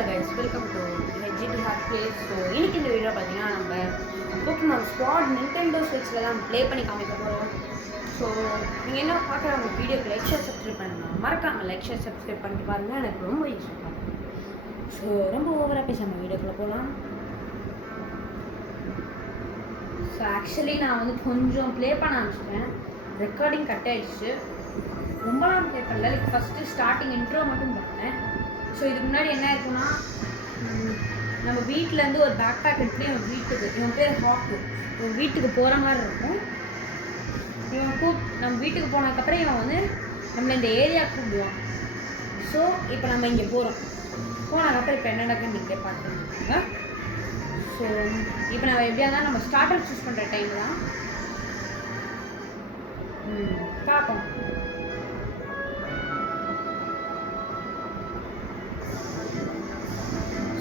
Hello guys, welcome to GT hard places. So இன்னைக்கு இந்த video பார்த்தீங்கன்னா நம்ம போக்கிமான் ஸ்குவாட் நிண்டெண்டோ ஸ்விட்சில் தான் ப்ளே பண்ணி காமிக்க போகிறோம். ஸோ நீங்கள் என்ன பார்க்குறவங்க வீடியோக்கு லைக் ஷேர் சப்ஸ்கிரைப் பண்ணணும், மறக்காமல் லைக் ஷேர் சப்ஸ்கிரைப் பண்ணிட்டு பாருங்கள், எனக்கு ரொம்ப யூஸ்ஃபுல்லாக இருக்கும். ஸோ ரொம்ப ஓவராக பேசாமல் வீடியோக்குள்ளே போகலாம். ஸோ ஆக்சுவலி நான் வந்து கொஞ்சம் ப்ளே பண்ண ஆரம்பிச்சிட்டேன், ரெக்கார்டிங் கட் ஆகிடுச்சு. ரொம்பலாம் ப்ளே பண்ணல, லைக் ஃபஸ்ட்டு ஸ்டார்டிங் இன்ட்ரோ மட்டும் பண்ணேன். ஸோ இதுக்கு முன்னாடி என்ன இருக்குன்னா, நம்ம வீட்டிலேருந்து ஒரு பேக் பேக் எடுத்து இவன் பேர் ஹாக்கு, இவன் வீட்டுக்கு போகிற மாதிரி இருக்கும். நம்ம வீட்டுக்கு போனதுக்கப்புறம் இவன் வந்து நம்மளை இந்த ஏரியா கூப்பிடுவான். ஸோ இப்போ நம்ம இங்கே போனதுக்கப்புறம் இப்போ என்ன நடக்குன்னு நீங்கள் பார்த்துருக்கோங்க. ஸோ இப்போ நம்ம எப்படியா இருந்தாலும் நம்ம ஸ்டார்டர் சூஸ் பண்ணுற டைம் தான் பார்ப்போம்.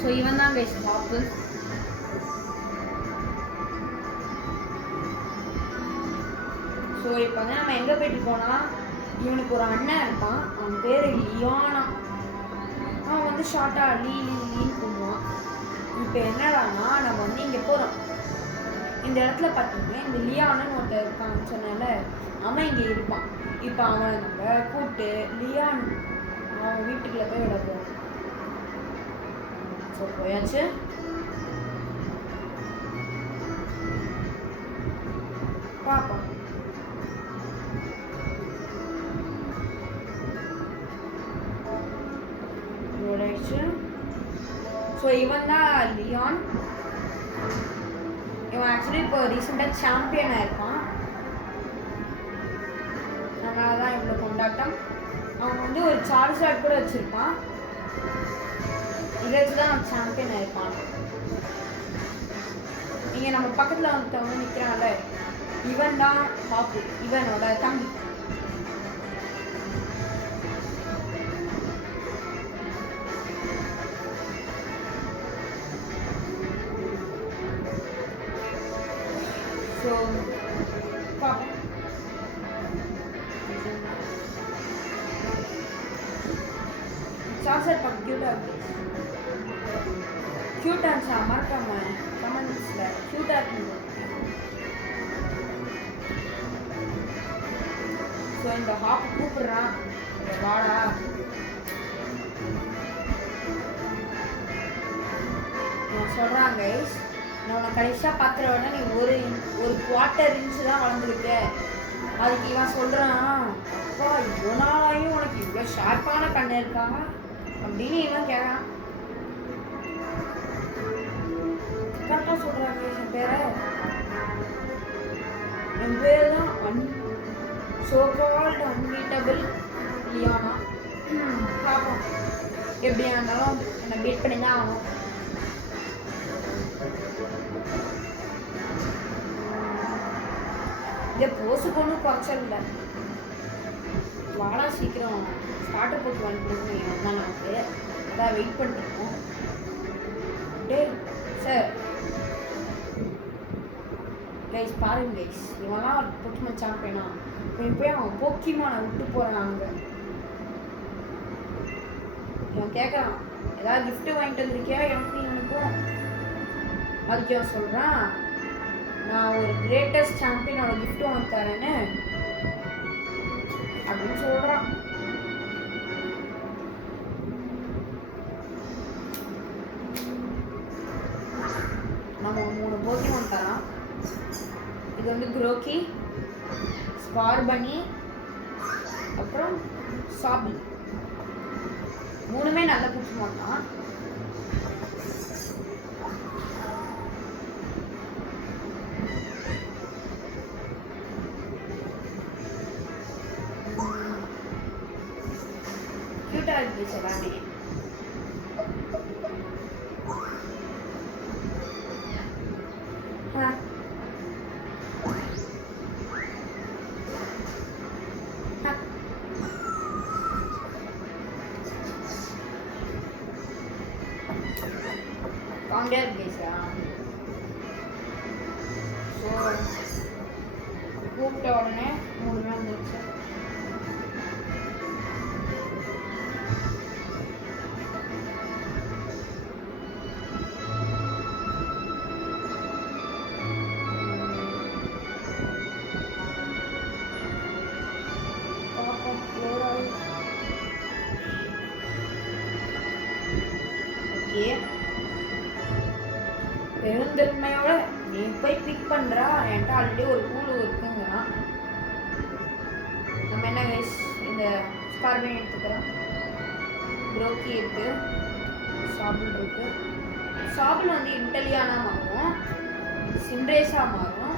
ஸோ இவன் தான் கைஸ் ஹாக்கு. ஸோ இப்போ வந்து நம்ம எங்கே போயிட்டு போனால், இவனுக்கு ஒரு அண்ணன் இருப்பான், அவன் பேர் லியானா. அவன் வந்து ஷார்ட்டாக லீன்னு கூடுவான். இப்போ என்னடானா நம்ம வந்து இங்கே போகிறோம். இந்த இடத்துல பார்த்தீங்கன்னா இந்த லியானன்னு ஒருத்தர் இருக்கான்னு சொன்னால அவன் இங்கே இருப்பான். இப்போ அவனை நம்ம கூப்பிட்டு லியான் அவன் வீட்டுக்குள்ளே போய் விட போகிறோம். ஸோ போயாச்சு. பார்ப்போம். ஸோ இவன் தான் லியான். இவன் ஆக்சுவலி இப்போ ரீசெண்டாக சாம்பியனாக இருப்பான். அதனால தான் இவ்வளோ கொண்டாட்டம். அவன் வந்து ஒரு சார்ஜார்ட் கூட வச்சுருப்பான். இதை வச்சு தான் அவன் சாம்பியன் ஆயிருப்பான். இங்கே நம்ம பக்கத்தில் வந்து நிற்கிறான்ல, இவன் தான் ஹாக்கு, இவனோட தம்பி. ஸோ பார்ப்போம். சார்ஜர் பார்க்க க்யூட்டாக இருக்கு. க்யூட்டாக இருந்துச்சா மறக்காம கமெண்ட்ஸில் க்யூட்டாக இருக்கு. ஸோ இந்த ஹாப் கூப்பிட்றான், வாடா. நான் சொல்கிறான் கைஸ், நான் உன்னை கடைசியாக பார்க்குற உடனே நீ ஒரு குவார்ட்டர் இன்ச்சு தான் வளர்ந்துருக்க. அதுக்கு இவன் சொல்கிறான், அப்பா இவ்வளோ நாளாயும் உனக்கு இவ்வளோ ஷார்ப்பான கண்ணு இருக்காங்க அப்படின்னு இவன் கேட்குறான். கரெக்டாக சொல்கிறாங்க என் பேரை. என் பேர் தான் சோகால்டு அன்பீட்டபிள் லியானா. பார்ப்போம், எப்படியா இருந்தாலும் என்னை பீட் பண்ணி தான் ஆகணும். இதை போஸுக்கு ஒன்றும் குறைச்சல் இல்லை. வாடா சீக்கிரம் ஸ்டார்டர் போட்டு வாங்கிக்கணும் தான் நமக்கு. அதான் வெயிட் பண்ணிருக்கோம். டேய் சார் கைஸ் பாருங்க கைஸ், இவன்லாம் ஒரு போக்கிமான் சாம்பியனா. இவன் போய் அவன் போக்கிமானை விட்டு போகிறான். அங்கே இவன் கேட்குறான், ஏதாவது கிஃப்ட்டு வாங்கிட்டு வந்திருக்கியா எனக்கு இவனுக்கும். அதுக்கு அவன் சொல்கிறான், நான் ஒரு கிரேட்டஸ்ட் சாம்பியனோட கிஃப்ட் வாங்கி தரேன்னு அப்படின்னு சொல்கிறான். நம்ம 3 போக்கிமான் தரான். இது வந்து குரோக்கி, ஸ்பார்பனி, அப்புறம் சாபி. 3மே நல்ல போக்கிமான் தான். க்யூட்டாக இருந்துச்சு எல்லாமே. காமெடியாக இருந்துச்சா. ஸோ கூப்பிட்ட உடனே 3 நாள் இருந்துச்சு. ஓகே, பெருந்தன்மையோட நீ போய் பிக் பண்ணுறா, என்கிட்ட ஆல்ரெடி ஒரு கூழு இருக்குங்கிறான். நம்ம என்ன கைஸ் இந்த ஸ்கார்பின் எடுத்துக்கிறோம். ப்ரோக்கி இருக்கு, சாபிள் இருக்கு. சாபிள் வந்து இன்டெலியானா மாறும், சிம்ரேஸா மாறும்,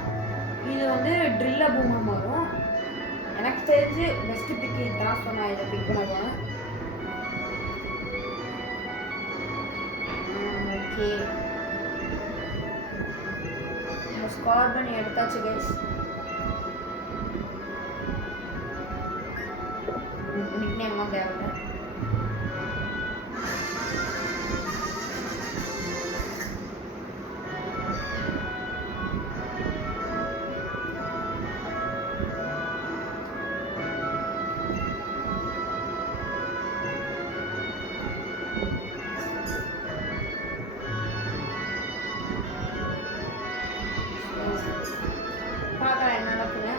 இது வந்து ட்ரில்ல பூமா மாறும். எனக்கு தெரிஞ்சு பெஸ்ட் பிக் இதுதான், ஸோ நான் இதை பிக் பண்ண போகிறேன். ஓகே, ஸ்கார்பின் எடுத்தாச்சு கைஸ். நிக்நேம்லாம் தேவையில்லை. பார்க்கலாம் என்ன நடக்குது.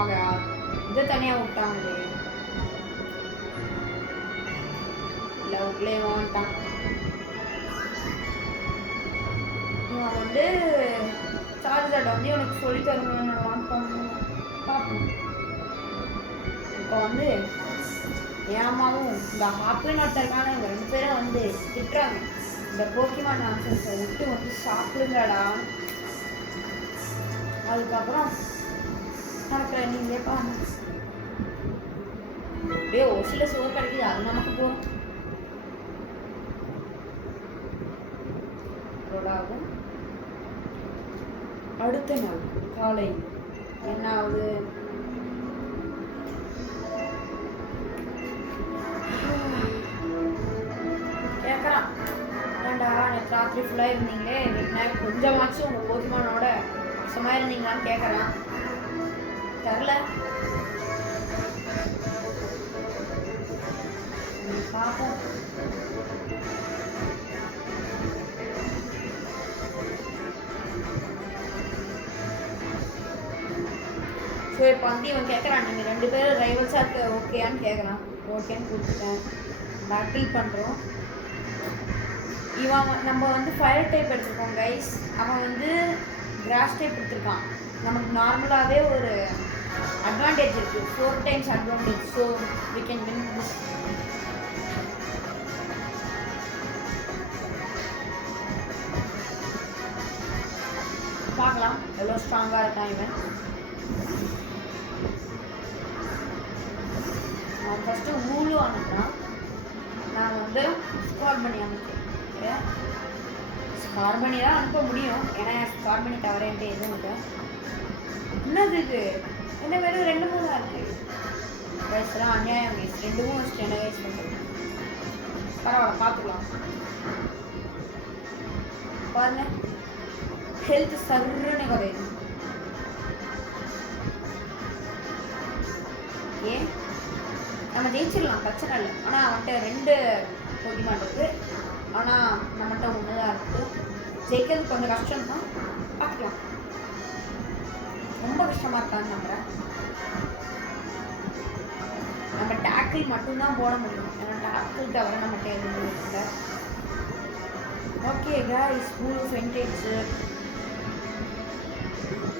ஆகா, இதை தனியாக விட்டாங்களே, இல்லை உள்ளே வாங்கிட்டான். இவன் வந்து சார்ஜர்ட வந்து இவனுக்கு சொல்லி தருவான்னு பார்ப்போம். இப்போ வந்து ஏமாவும் இந்த ஹாப்பின்னு ஒருத்தருக்கான இவங்க 2 பேரும் வந்து திட்டுறாங்க, இந்த போக்கிமான் நான்சென்ஸை விட்டு வந்து சாப்பிடுங்கடா. அதுக்கப்புறம் நடக்கிற நீங்களே பாருங்க, அப்படியே ஒரு சில சோறு கிடைக்குது, அது நமக்கு போகும். ஆகும். அடுத்த நாள் காலை என்ன ஆகுது, கேட்குறான், ஏன்டா நேற்று ராத்திரி ஃபுல்லாக இருந்தீங்களே, இன்னைக்கு கொஞ்சமாச்சும் உங்கள் போக்கிமானோட வசமாக இருந்தீங்களான்னு கேட்குறான். தெரில, பார்ப்போம். ஸோ இப்போ வந்து இவன் கேட்குறான், நீங்கள் 2 பேரும் ரைவல்ஸாக இருக்க ஓகேயான்னு கேட்குறான். ஓகேன்னு கொடுத்துட்டேன். பேட்டில் பண்ணுறோம். இவன் நம்ம வந்து ஃபயர் டைப் எடுத்துருக்கோம் கைஸ், அவன் வந்து கிராஸ் டைப் எடுத்துருக்கான். நமக்கு நார்மலாகவே ஒரு அட்வான்டேஜ் இருக்குது, 4 times advantage. So we can win this. பார்க்கலாம் எவ்வளோ ஸ்ட்ராங்காக இருக்கான் இவன். அவன் ஃபஸ்ட்டு ஊழு அனுப்புகிறான், நான் வந்து ஸ்கார்பனி அனுப்பிச்சேன். ஸ்கார்பனி தான் அனுப்ப முடியும், ஏன்னா ஸ்கார்பனி தவிர என்கிட்ட எதுவும் இல்லை. என்னது இது, என்ன வெறும் 2-3 தான் இருக்குது. வயசுலாம் அநியாயம் வயசு, 2-3 வச்சுட்டு என்ன வயசு பண்ணுறது. பரவாயில்ல, பார்த்துக்கலாம். பாருங்க, ஹெல்த் சர்ன்னு குறையுது. ஏன் நம்ம ஜெயிச்சிடலாம், பிரச்சனை இல்லை. ஆனால் அவன்கிட்ட 2 போக்கிமான் இருக்குது, ஆனால் நம்மகிட்ட 1 தான் இருக்குது. ஜெயிக்கிறது கொஞ்சம் கஷ்டம் தான், பார்த்துக்கலாம். ரொம்ப கஷ்டமாக இருக்கான்னு நம்புகிறேன். நம்ம டேக்கிள் மட்டும்தான் போட முடியும், ஏன்னா டேக்கிள் தவிர நம்மகிட்ட எதுவும் இல்லை. ஓகே கைஸ், ஸ்கூல் வெண்டேஜ்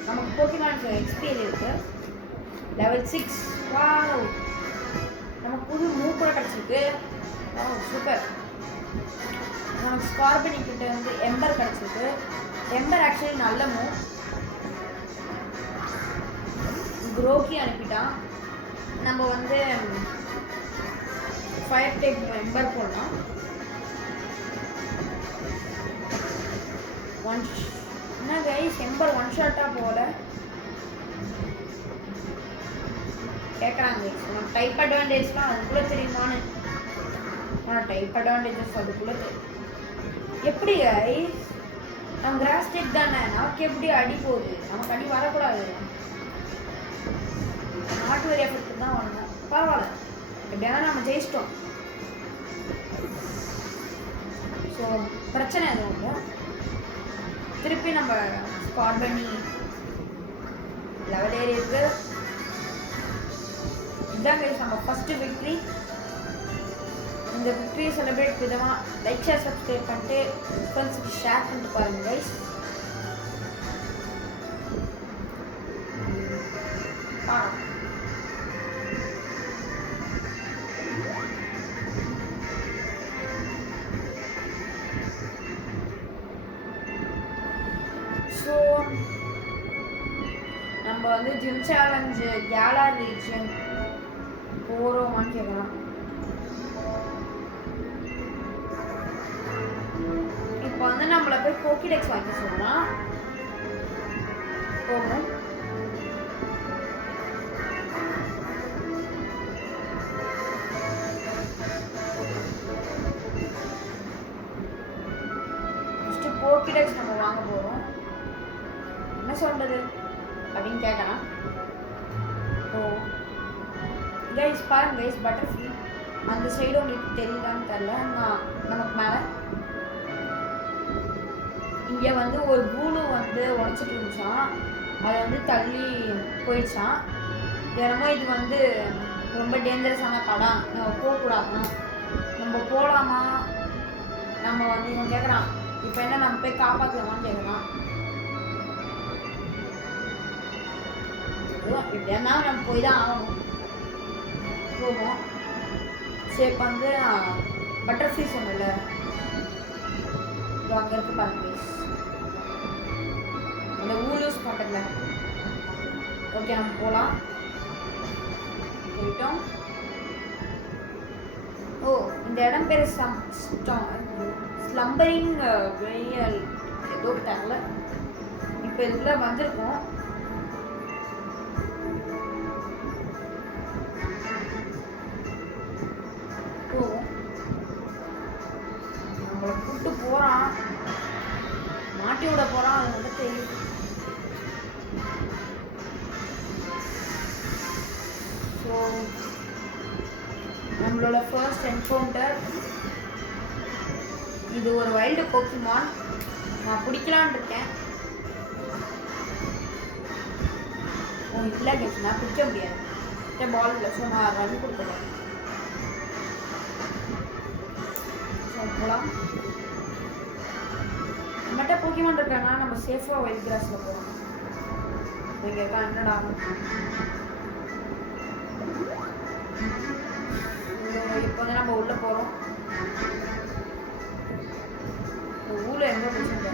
நமக்கு போக்கிமானுக்கு எக்ஸ்பீரியன்ஸ் இருக்குது. லெவல் 6. வாவ், நமக்கு புது மூவ் கூட கிடச்சிருக்கு. Wow, super. நமக்கு ஸ்கார்பனி கிட்ட வந்து எம்பர் கிடச்சிருக்கு. எம்பர் ஆக்சுவலி நல்ல மூவ். ப்ரோக்கி அனுப்பிட்டான். நம்ம வந்து ஃபயர் டைப் எம்பர் போடலாம். என்ன கைஸ், எம்பர் 1 ஷாட்டாக போல கேட்குறாங்க. உனக்கு டைப் அட்வான்டேஜ்லாம் அதுக்குள்ளே தெரியுமான்னு. ஆனால் டைப் அட்வான்டேஜஸ் அதுக்குள்ளே தெரியும். எப்படி கைஸ், நம்ம கிராஸ் டைப் தானே, நமக்கு எப்படி அடி போகுது, நமக்கு அடி வரக்கூடாது. நாட்டு வரி எஃபெக்ட் தான் வரணும். பரவாயில்ல, எப்படியாவது நம்ம ஜெயிச்சிட்டோம். ஸோ பிரச்சனை எதுவும் இல்லை. திருப்பி நம்ம ஸ்கார்பனி லெவல் ஏறி இருக்கு. இதான் கைஸ் நம்ம ஃபர்ஸ்ட் விக்டரி. இந்த விக்டரியை செலிப்ரேட் விதமாக லைக் ஷேர் சப்ஸ்கிரைப் பண்ணிட்டு ஃப்ரெண்ட்ஸுக்கு ஷேர் பண்ணிட்டு பாருங்க கைஸ். ஸோ நம்ம வந்து ஜிம் சேலஞ்சு கேலா ரீஜன் போகிறோமான்னு கேட்கலாம். இப்போ வந்து நம்மளை போய் போக்கிடெக்ஸ் வாங்கி சொல்லலாம். போகணும். ஃபஸ்ட்டு போக்கிடெக்ஸ் நம்ம வாங்க போகிறோம். என்ன சொல்றது அப்படின்னு கேட்கலாம். ஓ கைஸ் பாருங்க கைஸ், பட்டர்ஃப்ளை அந்த சைடு உங்களுக்கு தெரியுதான்னு தெரியல. நான் நமக்கு மேலே இங்கே வந்து ஒரு பூலு வந்து உடச்சிட்டு இருந்துச்சான். அதை வந்து தள்ளி போயிடுச்சான். தினமோ இது வந்து ரொம்ப டேஞ்சரஸான படம், நம்ம போகக்கூடாதான், நம்ம போகலாமா, நம்ம வந்து இவன் கேட்குறான் இப்போ என்ன நம்ம போய் காப்பாற்றலாமான்னு கேட்குறான். எப்படியா நம்ம போய் தான் ஆகணும். போவோம். சரி இப்போ வந்து பட்டர்ஃப்ளை சொன்னல அங்கே இருக்கு பாருங்க அந்த ஊலூஸ் பக்கத்தில். ஓகே நம்ம போகலாம். போயிட்டோம். ஓ இந்த இடம் பேர் ஸ்லம்பரிங் வெயில் ஏதோ தெரியல. இப்போ இதுக்குள்ள வந்திருக்கோம். நம்மளை கூப்பிட்டு போகிறான், மாட்டி விட போகிறான். அது வந்து தெரியும். ஸோ நம்மளோட ஃபர்ஸ்ட் என்கவுண்டர் இது ஒரு வைல்டு போக்கிமான். நான் பிடிக்கலான் இருக்கேன். ஓ இல்லை கேஸ் நான் பிடிக்க முடியாது. பால் இல்லை. ஸோ நான் ரன் கொடுத்துருவேன். ஸோ போகலாம். நம்மகிட்ட போக்கிமான் இருக்காங்கன்னா நம்ம சேஃபாக வைல்ட் கிராஸில் போகலாம். இங்கே இருக்கா என்னடா இப்போ வந்து நம்ம உள்ள போகிறோம். ஊரில் எங்கே பிரச்சனை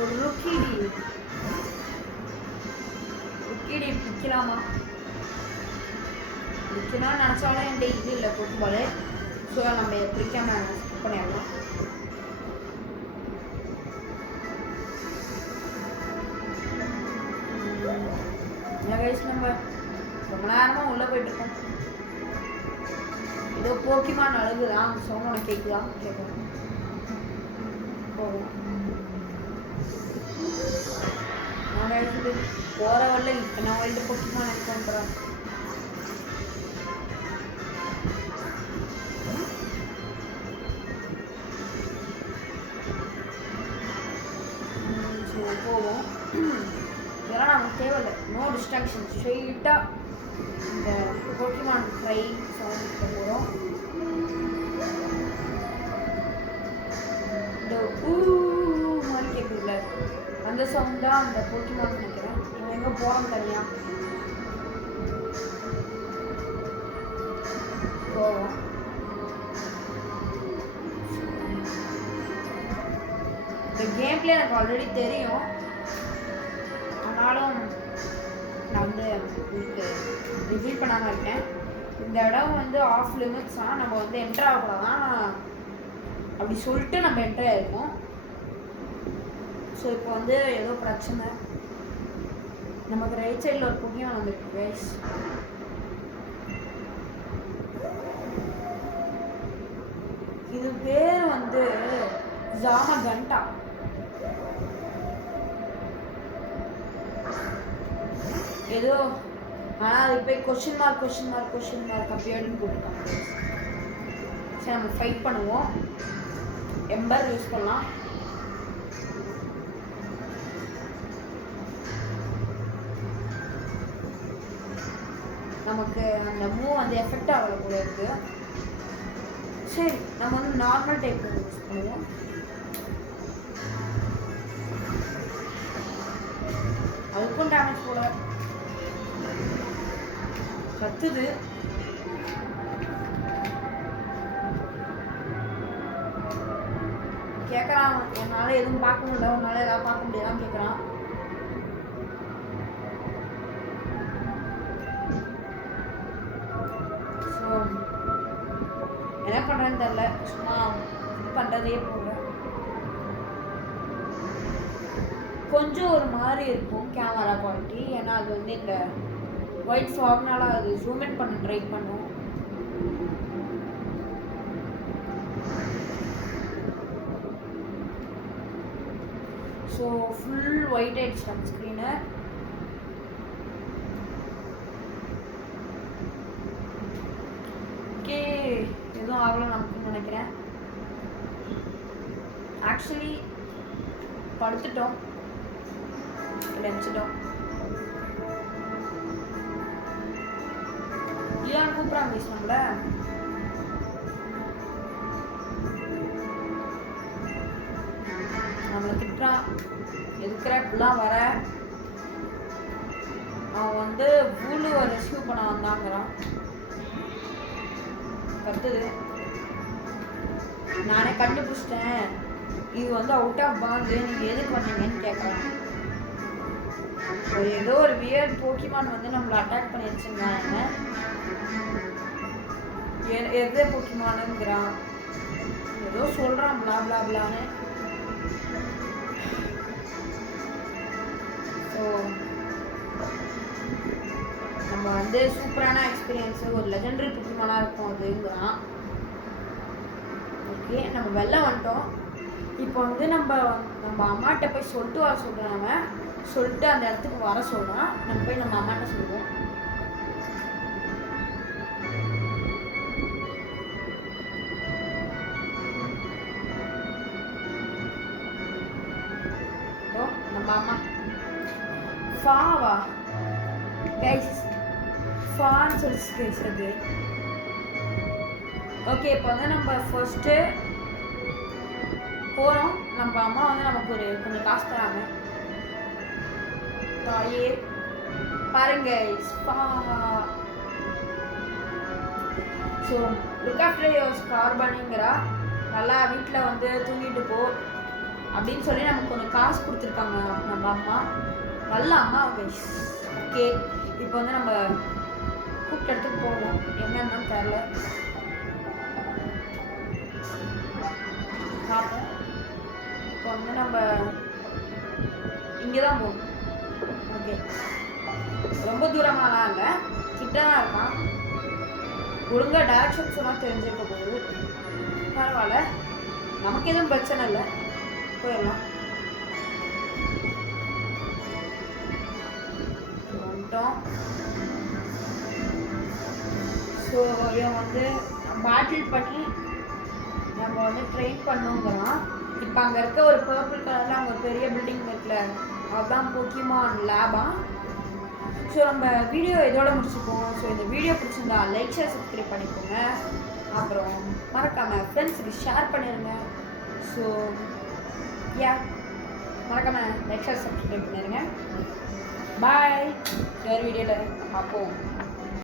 ஒரு ருக்கிடி பிடிக்கலாமா? பிடிக்கணும்னு நினச்சாலும் என்கிட்ட இது இல்லை ஃபுட்பாலு. ஸோ நம்ம பிடிக்காம ஸ்கிப் பண்ணிடலாம். நம்ம ரொம்ப நேரமாக உள்ளே போயிட்டுருக்கோம். ஏதோ போக்கிமான் அழுகுதான். அந்த சவுண்ட் உனக்கு கேட்கலாம். கேட்கலாம். போகலாம். நான் எடுத்துட்டு போகிற வரல இத்தனை வைல்டு போக்கிமான் எடுத்துன்றேன். ஸோ போவோம். இதெல்லாம் நமக்கு தேவையில்லை. No distraction. ஸ்ட்ரெயிட்டாக இந்த போக்கிமான் ட்ரை சவுண்ட் போகிறோம். இந்த மாதிரி கேட்குதுல்ல அந்த சவுண்ட் தான் அந்த போக்கிமான் நினைக்கிறேன். இவன் எங்கே போகிறோம் தனியாக போவோம். இந்த கேம் பிளே எனக்கு ஆல்ரெடி தெரியும். ஆனாலும் நான் வந்து இதுக்கு ரிவீல் பண்ணாமல் இருக்கேன். இந்த இடம் வந்து ஆஃப் லிமிட்ஸ் தான். நம்ம வந்து என்ட்ரு ஆகக்கூடாதான். அப்படி சொல்லிட்டு நம்ம என்ட்ரு ஆகிருக்கோம். ஸோ இப்போ வந்து ஏதோ பிரச்சனை. நமக்கு ரைட் சைடில் ஒரு புக்கியம் வந்துருக்கு கைஸ். இது பேர் வந்து ஜாமகண்டா. ஏதோ ஆனால் அது போய் கொஷின் மார்க் அப்படின்னு போட்டுருக்காங்க. சரி நம்ம ஃபைட் பண்ணுவோம். எம்பர் யூஸ் பண்ணலாம். நமக்கு அந்த மூவ் வந்து எஃபெக்ட் ஆகல போல இருக்கு. சரி, நம்ம வந்து நார்மல் டைப் யூஸ் பண்ணுவோம். அதுக்கும் டேமேஜ் போல கத்துது. கேட்கறான், என்னால எதுவும் பார்க்க முடியல, உன்னால ஏதாவது பார்க்க முடியாதான்னு கேட்கறான். ஸோ என்ன பண்றேன்னு தெரியல, சும்மா இது பண்றதே போல. கொஞ்சம் ஒரு மாதிரி இருக்கும் கேமரா குவாலிட்டி, ஏன்னா அது வந்து இந்த ஒயிட் ஃபாக்னால அது ஜூம் இன் பண்ண ட்ரை பண்ணும். ஸோ ஃபுல் ஒயிட் ஆயிடுச்சு அந்த ஸ்க்ரீனு. ஓகே, எதுவும் ஆகல நமக்குன்னு நினைக்கிறேன். ஆக்சுவலி படுத்துட்டோம், நினச்சிட்டோம். லியான் கூப்பிட்றாங்க மிஸ் நம்மள. நம்மளை திட்டுறான், எதுக்குற இப்படிலாம் வர. அவன் வந்து பூலுவை ரெஸ்கியூ பண்ண வந்தாங்கிறான். கத்துது. நானே கண்டுபிடிச்சிட்டேன், இது வந்து அவுட் ஆஃப் பாண்ட், நீங்கள் எதுக்கு பண்ணீங்கன்னு கேட்குறான். ஏதோ ஒரு வியர்ட் போக்கிமான் வந்து நம்மளை அட்டாக் பண்ணி வச்சுருந்தாங்க. எது போக்கிமானுங்கிறான், ஏதோ சொல்கிறான் பிளா பிளா பிளான்னு. ஸோ நம்ம வந்து சூப்பரான எக்ஸ்பீரியன்ஸு, ஒரு லெஜெண்டரி போக்கிமானாக இருக்கும் அதுங்கிறான். ஓகே, நம்ம வெளில வந்துட்டோம். இப்போ வந்து நம்ம அம்மாட்ட போய் சொல்லிட்டு வர சொல்கிறாங்க. சொல்லிட்டு அந்த இடத்துக்கு வர சொல்கிறான். நம்ம போய் நம்ம அம்மாட்ட சொல்லுவோம். நம்ம அம்மா ஃபாவா கைஸ், ஃபான்னு சொல்லிச்சு கைஸ் அது. ஓகே, இப்போ வந்து நம்ம ஃபர்ஸ்ட்டு போகிறோம். நம்ம அம்மா வந்து நமக்கு கொஞ்சம் காசு தராங்க. தாயே பாருங்க, ஸோ லுக் ஆஃப்டர் யுவர் ஸ்கார்பனுங்கிறா. நல்லா வீட்டில் வந்து தூங்கிட்டு போ அப்படின்னு சொல்லி நமக்கு கொஞ்சம் காசு கொடுத்துருக்காங்க நம்ம அம்மா. நல்ல அம்மா கைஸ். ஓகே, இப்போ வந்து நம்ம கூப்பிட்ட இடத்துக்கு போவோம். என்னன்னு தெரில, பார்ப்போம். இப்போ வந்து நம்ம இங்கே தான் போகணும். ஓகே, ரொம்ப தூரமாலாம் இல்லை, கிட்ட தான் இருக்கான். ஒழுங்காக டேரக்ஷன் சொன்னால் தெரிஞ்சுக்க போகுது. பரவாயில்ல, நமக்கு எதுவும் பிரச்சனை இல்லை, போயிடலாம். வந்துட்டோம். ஸோ இவன் வந்து பேட்டில் பண்ணி நம்ம வந்து ட்ரெயின் பண்ணுங்கிறான். இப்போ அங்கே இருக்க ஒரு பர்பிள் கலரில் அங்கே ஒரு பெரிய பில்டிங் இருக்குல்ல, அதுதான் போக்கிமான் லேபா. ஸோ நம்ம வீடியோ இதோட முடிச்சுப்போம். ஸோ இந்த வீடியோ பிடிச்சிருந்தா லைக், ஷேர், சப்ஸ்கிரைப் பண்ணிக்கோங்க. அப்புறம் மறக்காமல் ஃப்ரெண்ட்ஸுக்கு ஷேர் பண்ணிடுங்க. ஸோ மறக்காமல் லைக், ஷேர், சப்ஸ்கிரைப் பண்ணிடுங்க. பாய். வேறு வீடியோவில் பார்ப்போம்.